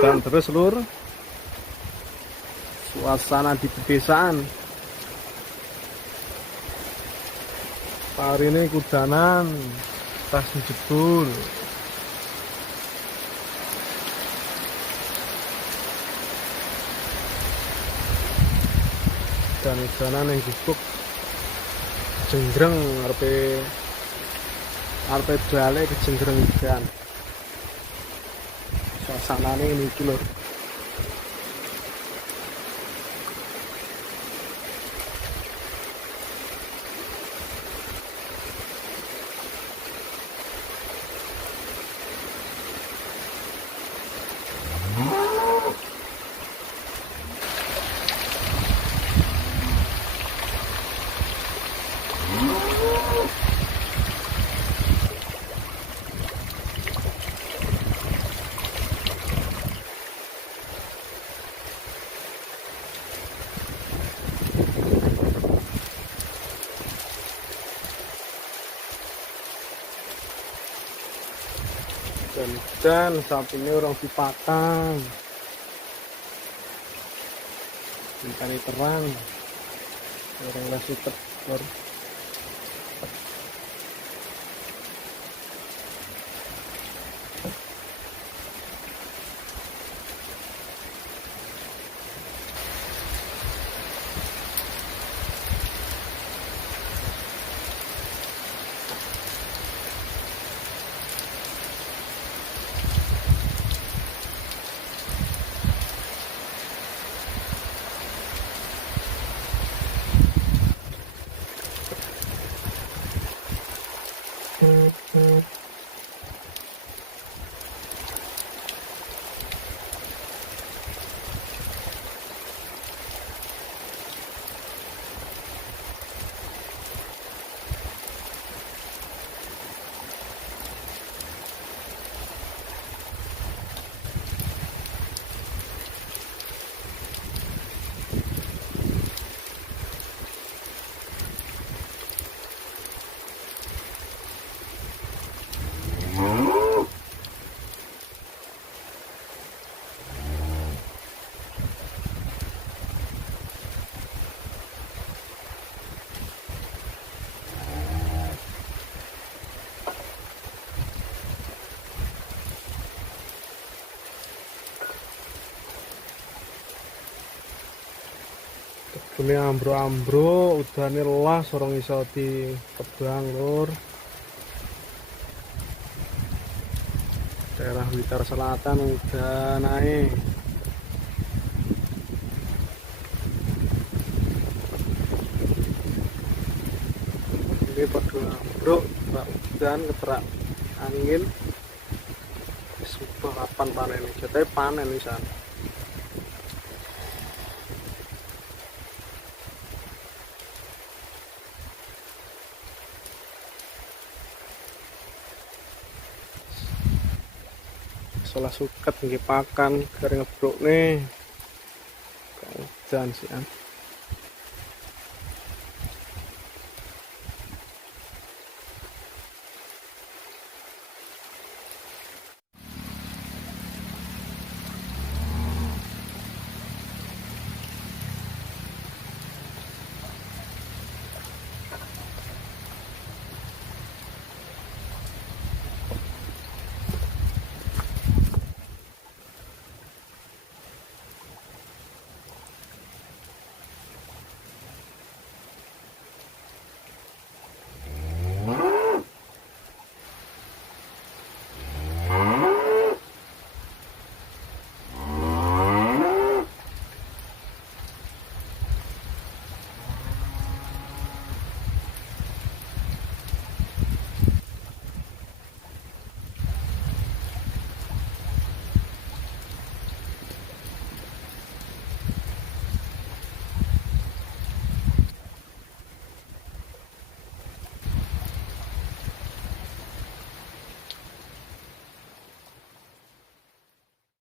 udan terus lur, suasana di pedesaan. Hari ini kudanan tas jebul. Dan udanan yang gubuk jenggreng arpe balik ke jenggreng udan. Suasananya ini lur. Dan saat ini orang dipatang mencari terang orang masih tekor. Kebune ambro-ambro, udane las orang iso ditebang lur. Daerah Blitar Selatan udah naik. Ini pada ambro, udan keterak angin. Sumpah kapan panen ini? Jatahnya panen di sana. Salah suket nggih pakan garing ngebruk nih. Udan sih.